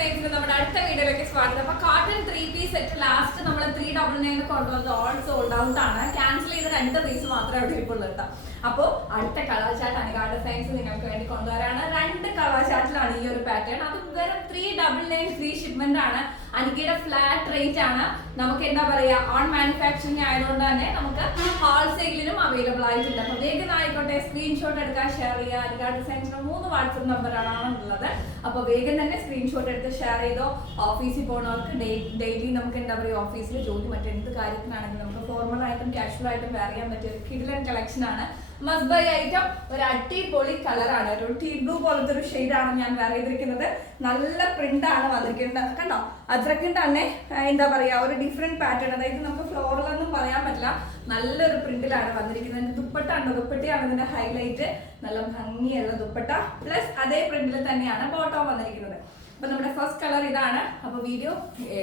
സൈസിൽ നമ്മുടെ അടുത്ത വീഡിയോയിലേക്ക് സ്വാഗതം. അപ്പൊ cotton three piece set last നമ്മൾ ത്രീ ഡബിൾ നയൻ കൊണ്ടുവന്നത് ഓൾ സോൾഡ് ഔട്ട് ആണ്. ക്യാൻസൽ ചെയ്ത രണ്ട് പീസ് മാത്രമേ അവിടെ ഇരിപ്പുള്ളൂ കേട്ടോ അപ്പോൾ അടുത്ത കളർ ചാർട്ടാണ് കാർഡ് സയൻസ് നിങ്ങൾക്ക് വേണ്ടി കൊണ്ടുവരാണ്. രണ്ട് കളർ ചാർട്ടിലാണ് ഈ ഒരു പാറ്റേൺ അത് വെറും three double nine free shipment ആണ്. അനിക്കയുടെ ഫ്ലാറ്റ് റേറ്റ് ആണ്. നമുക്ക് എന്താ പറയാ ഓൺ മാനുഫാക്ചറിങ് ആയതുകൊണ്ട് തന്നെ നമുക്ക് ഹോൾസെയിലിനും അവൈലബിൾ ആയിട്ടുണ്ട്. അപ്പൊ വേഗം ആയിക്കോട്ടെ സ്ക്രീൻഷോട്ട് എടുക്കാൻ ഷെയർ ചെയ്യുക. അനിക ഡിസൈൻസിന്റെ മൂന്ന് വാട്സപ്പ് നമ്പറാണ് ഉള്ളത്. അപ്പൊ വേഗം തന്നെ സ്ക്രീൻഷോട്ട് എടുത്ത് ഷെയർ ചെയ്തോ. ഓഫീസിൽ പോകണവർക്ക് ഡെയിലി നമുക്ക് എന്താ പറയുക ഓഫീസിൽ ജോലി മറ്റെന്ത് കാര്യത്തിനാണെങ്കിലും നമുക്ക് ഫോർമൽ ആയിട്ടും കാഷ്വൽ ആയിട്ടും വെയർ ചെയ്യാൻ പറ്റിയ കിഡിലൻ കളക്ഷൻ ആണ്. മസ്റ്റ് ബൈ ഐറ്റം ഒരു അടിപൊളി കളറാണ്. ഒരു ടീ ബ്ലൂ പോലത്തെ ഒരു ഷെയ്ഡാണ് ഞാൻ വെയർ ചെയ്തിരിക്കുന്നത്. നല്ല പ്രിന്റ് ആണ് വന്നിരിക്കുന്നത്. കണ്ടോ? അത്രയ്ക്കും തന്നെ എന്താ പറയാ ഒരു ഡിഫറെന്റ് പാറ്റേൺ അതായത് നമുക്ക് ഫ്ലോറിലൊന്നും പറയാൻ പറ്റില്ല. നല്ലൊരു പ്രിന്റിലാണ് വന്നിരിക്കുന്നത്. ദുപ്പട്ടാണ് ദുപ്പട്ടയാണ് ഇതിന്റെ ഹൈലൈറ്റ് നല്ല ഭംഗിയുള്ള ദുപ്പട്ട. പ്ലസ് അതേ പ്രിന്റിൽ തന്നെയാണ് ബോട്ടം വന്നിരിക്കുന്നത്. അപ്പൊ നമ്മുടെ ഫസ്റ്റ് കളർ ഇതാണ്. അപ്പൊ വീഡിയോ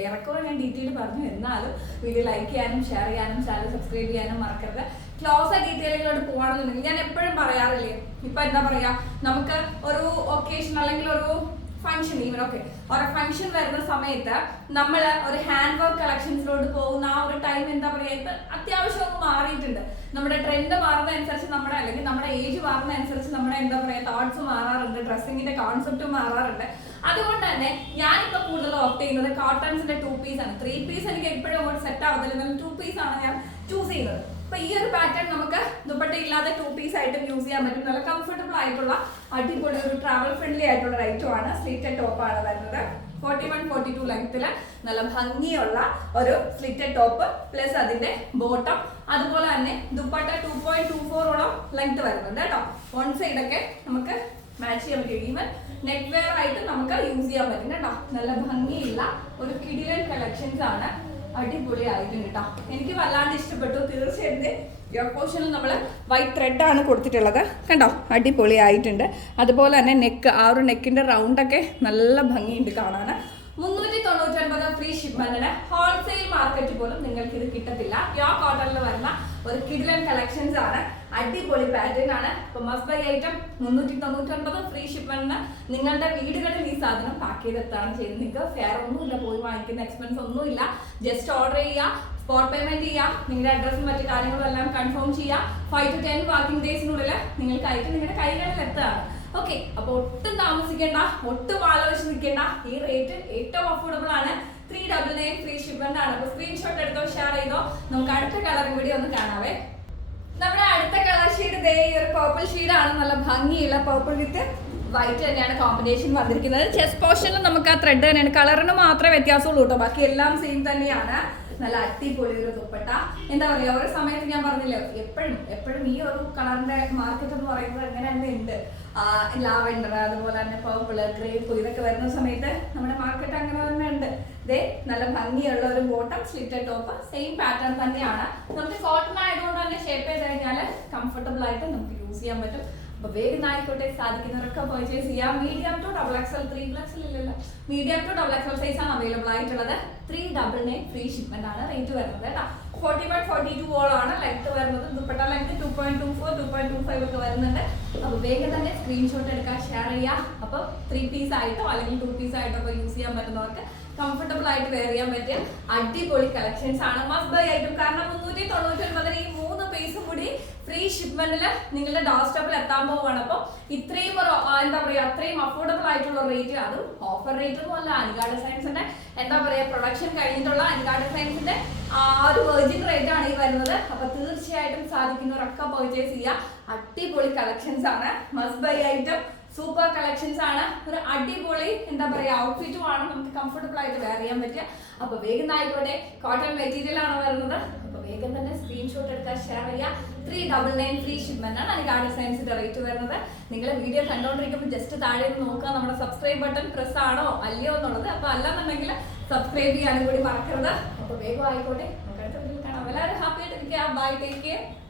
ഏറെക്കുറെ ഞാൻ ഡീറ്റെയിൽ പറഞ്ഞു. എന്നാലും വീഡിയോ ലൈക്ക് ചെയ്യാനും ഷെയർ ചെയ്യാനും ചാനൽ സബ്സ്ക്രൈബ് ചെയ്യാനും മറക്കരുത്. ക്ലോസ് ആയി ഡീറ്റെയിലുകളോട് പോകണമെന്നുണ്ടെങ്കിൽ ഞാൻ എപ്പോഴും പറയാറില്ലേ? ഇപ്പൊ എന്താ പറയാ? നമുക്ക് ഒരു ഒക്കേഷൻ അല്ലെങ്കിൽ ഒരു ഫംഗ്ഷൻ ഈവൻ ഓക്കെ ഒരു ഫംഗ്ഷൻ വരുന്ന സമയത്ത് നമ്മൾ ഒരു ഹാൻഡ് വർക്ക് കളക്ഷൻസിലോട്ട് പോകുന്ന ആ ഒരു ടൈം എന്താ പറയാ? ഇപ്പൊ അത്യാവശ്യം ഒന്ന് മാറിയിട്ടുണ്ട്. നമ്മുടെ ട്രെൻഡ് മാറുന്ന അനുസരിച്ച് നമ്മുടെ അല്ലെങ്കിൽ നമ്മുടെ ഏജ് മാറുന്ന അനുസരിച്ച് നമ്മുടെ എന്താ പറയാ തോട്ട്സ് മാറാറുണ്ട്. ഡ്രസ്സിങ്ങിന്റെ കോൺസെപ്റ്റ് മാറാറുണ്ട്. അതുകൊണ്ട് തന്നെ ഞാനിപ്പോ കൂടുതൽ ഓപ്റ്റ് ചെയ്യുന്നത് കോട്ടൺസിന്റെ ടു പീസ് ആണ്. ത്രീ പീസ് എനിക്ക് എപ്പോഴും അങ്ങോട്ട് സെറ്റ് എന്നാലും ടു പീസ് ആണ് ഞാൻ ചൂസ് ചെയ്യുന്നത്. അപ്പൊ ഈ ഒരു പാറ്റേൺ നമുക്ക് ദുപ്പട്ട ഇല്ലാതെ ടു പീസ് ആയിട്ടും യൂസ് ചെയ്യാൻ പറ്റും. നല്ല കംഫർട്ടബിൾ ആയിട്ടുള്ള അടിപൊളി ഒരു ട്രാവൽ ഫ്രണ്ട്ലി ആയിട്ടുള്ള ഐറ്റം ആണ് സ്ലിറ്റഡ് ടോപ്പ് ആണ് വരുന്നത്. ഫോർട്ടി വൺ ഫോർട്ടി ടു ലെങ്ത്തിൽ നല്ല ഭംഗിയുള്ള ഒരു സ്ലിറ്റഡ് ടോപ്പ് പ്ലസ് അതിന്റെ ബോട്ടം അതുപോലെ തന്നെ ദുപ്പട്ട ടു പോയിന്റ് ടു ഫോറോളം ലെങ്ത് വരുന്നുണ്ട് കേട്ടോ. വൺ സൈഡൊക്കെ നമുക്ക് മാച്ച് ചെയ്യാൻ പറ്റും. ഈവൻ നെക്ക് വെയർ ആയിട്ട് നമുക്ക് യൂസ് ചെയ്യാൻ പറ്റും കേട്ടോ. നല്ല ഭംഗിയുള്ള ഒരു കിടിലൻ കളക്ഷൻസ് ആണ് അടിപൊളിയായിട്ടുണ്ട് കേട്ടോ. എനിക്ക് വല്ലാണ്ട് ഇഷ്ടപ്പെട്ടു. തീർച്ചയായിട്ടും പോർഷനിൽ നമ്മൾ വൈറ്റ് ത്രെഡ് ആണ് കൊടുത്തിട്ടുള്ളത്. കണ്ടോ? അടിപൊളിയായിട്ടുണ്ട്. അതുപോലെ തന്നെ നെക്ക് ആ ഒരു നെക്കിന്റെ റൗണ്ടൊക്കെ നല്ല ഭംഗിയുണ്ട് കാണാൻ മുന്നൂറ്റി തൊണ്ണൂറ്റി ഒൻപത് ഫ്രീ ഷിപ്മെന്റിന് ഹോൾസെയിൽ മാർക്കറ്റ് പോലും നിങ്ങൾക്ക് ഇത് കിട്ടത്തില്ല പ്യോർ കോട്ടണിൽ വരുന്ന ഒരു കിഡിലൻ കളക്ഷൻസ് ആണ്. അടിപൊളി പാറ്റേൺ ആണ്. ഇപ്പൊ മസ്റ്റ് ബൈ ഐറ്റം മുന്നൂറ്റി തൊണ്ണൂറ്റി ഒൻപത് ഫ്രീ ഷിപ്മെന്റിന് നിങ്ങളുടെ വീടുകളിൽ ഈ സാധനം പാക്ക് ചെയ്തെത്താണ് ചെയ്യുന്നത് നിങ്ങൾക്ക് ഫെയർ ഒന്നുമില്ല പോയി വാങ്ങിക്കുന്ന എക്സ്പെൻസ് ഒന്നുമില്ല. ജസ്റ്റ് ഓർഡർ ചെയ്യുക സ്പോട്ട് പേയ്മെന്റ് ചെയ്യാം നിങ്ങളുടെ അഡ്രസ്സും മറ്റു കാര്യങ്ങളും എല്ലാം കൺഫേം ചെയ്യാം. ഫൈവ് ടു ടെൻ വർക്കിംഗ് ഡേയ്സിനുള്ളിൽ നിങ്ങൾക്ക് അയക്കും നിങ്ങളുടെ കൈകളിൽ എത്തുകയാണ്. ഓക്കെ അപ്പൊ ഒട്ടും താമസിക്കേണ്ട ഒട്ടും ആലോചിച്ച് നിൽക്കേണ്ട. ഈ റേറ്റ് ഏറ്റവും അഫോർഡബിൾ ആണ്. Three double nine free shipment ആണ്. അപ്പൊ സ്ക്രീൻഷോട്ട് എടുത്തോ ഷെയർ ചെയ്തോ. നമുക്ക് അടുത്ത കളർ കൂടി ഒന്ന് കാണാവേ. നമ്മുടെ അടുത്ത കളർ ഷെയ്ഡ് ദേ ഈ ഒരു പർപ്പിൾ ആണ്. നല്ല ഭംഗിയുള്ള പർപ്പിൾ വിത്ത് വൈറ്റ് തന്നെയാണ് കോമ്പിനേഷൻ വന്നിരിക്കുന്നത്. ചെസ്റ്റ് പോർഷനിൽ നമുക്ക് ആ ത്രെഡ് തന്നെയാണ്. കളറിന് മാത്രമേ വ്യത്യാസമുള്ളൂ കേട്ടോ. ബാക്കി എല്ലാം സെയിം തന്നെയാണ്. നല്ല അടിപൊളി ഒരു ദുപ്പട്ട. എന്താ പറയാ ഓരോ സമയത്ത് ഞാൻ പറഞ്ഞില്ലേ എപ്പോഴും എപ്പോഴും ഈ ഒരു കളറിന്റെ മാർക്കറ്റ് എന്ന് പറയുന്നത് എങ്ങനെ തന്നെ ഉണ്ട് ലാവണ്ടർ അതുപോലെ തന്നെ പർപ്പിൾ ഗ്രേപ്പ് ഇതൊക്കെ വരുന്ന സമയത്ത് നമ്മുടെ മാർക്കറ്റ് അങ്ങനെ തന്നെ ഉണ്ട്. ദേ നല്ല ഭംഗിയുള്ള ഒരു bottom slitted top same pattern തന്നെയാണ്. നമുക്ക് കോട്ടൺ ആയതുകൊണ്ട് തന്നെ ഷേപ്പ് ചെയ്ത് കഴിഞ്ഞാൽ കംഫർട്ടബിൾ ആയിട്ട് നമുക്ക് യൂസ് ചെയ്യാൻ പറ്റും. അപ്പൊ വേഗം ആയിക്കോട്ടെ സാധിക്കുന്നവരൊക്കെ പർച്ചേസ് ചെയ്യാം. Medium to double XL three XL ഇല്ലല്ലോ. Medium to double XL size ആണ് അവൈലബിൾ ആയിട്ടുള്ളത്. Three double nine free shipment ആണ് റേറ്റ് വരുന്നത് കേട്ടോ. ഫോർട്ടി വൺ ഫോർട്ടി ടു ആണ് ലെങ്ത് വരുന്നത്. Dupatta length two point two four two point two five ഒക്കെ വരുന്നുണ്ട്. അപ്പൊ വേഗം തന്നെ സ്ക്രീൻഷോട്ട് എടുക്കാൻ ഷെയർ ചെയ്യാം. അപ്പൊ ത്രീ പീസ് ആയിട്ടോ അല്ലെങ്കിൽ ടു പീസ് ആയിട്ടോ ഒക്കെ യൂസ് ചെയ്യാൻ പറ്റുന്നവർക്ക് കംഫർട്ടബിൾ ആയിട്ട് വെയർ ചെയ്യാൻ പറ്റിയ അടിപൊളി കളക്ഷൻസ് ആണ്. മസ്റ്റ് ബൈ ഐറ്റം കാരണം മുന്നൂറ്റി തൊണ്ണൂറ്റി ഒൻപതിന് ഈ മൂന്ന് പീസും കൂടി ഫ്രീ ഷിപ്മെന്റിൽ നിങ്ങളുടെ ഡോർ സ്റ്റോപ്പിൽ എത്താൻ പോവുകയാണ് അപ്പോൾ ഇത്രയും ഒരു എന്താ പറയുക അത്രയും അഫോർഡബിൾ ആയിട്ടുള്ള റേറ്റ് അതും ഓഫർ റേറ്റ് ഒന്നും അല്ല അനിക ഡിസൈൻസിന്റെ എന്താ പറയുക പ്രൊഡക്ഷൻ കഴിഞ്ഞിട്ടുള്ള അനിക ഡിസൈൻസിന്റെ ആ ഒരു വെർജിൻ റേറ്റ് ആണ് ഈ വരുന്നത്. അപ്പൊ തീർച്ചയായിട്ടും സാധിക്കുന്നവരൊക്കെ പർച്ചേസ് ചെയ്യുക. അടിപൊളി കളക്ഷൻസ് ആണ്. Must buy item super collections ആണ്. ഒരു അടിപൊളി എന്താ പറയാ ഔട്ട്ഫിറ്റും ആണ് നമുക്ക് കംഫർട്ടബിൾ ആയിട്ട് വെയർ ചെയ്യാൻ പറ്റുക. അപ്പൊ വേഗം ആയിക്കോട്ടെ കോട്ടൺ മെറ്റീരിയൽ ആണ് വരുന്നത്. അപ്പൊ വേഗം തന്നെ സ്ക്രീൻഷോട്ട് എടുത്താൽ ഷെയർ ചെയ്യുക. Three double nine free shipment ആണ് അതിന് ആർട്ട് സയൻസിന്റെ റേറ്റ് വരുന്നത്. നിങ്ങൾ വീഡിയോ കണ്ടുകൊണ്ടിരിക്കുമ്പോൾ ജസ്റ്റ് താഴെ നോക്കുക. നമ്മുടെ സബ്സ്ക്രൈബ് ബട്ടൺ പ്രസ് ആണോ അല്ലയോ എന്നുള്ളത്. അപ്പൊ അല്ലാന്നുണ്ടെങ്കിൽ സബ്സ്ക്രൈബ് ചെയ്യാനും കൂടി മറക്കരുത്. അപ്പൊ വേഗം ആയിക്കോട്ടെ നമുക്ക് അടുത്ത വീഡിയോ കാണാം. എല്ലാവരും ഹാപ്പി ആയിട്ട് ഇരിക്കുക ബൈ ടേക്ക് കെയർ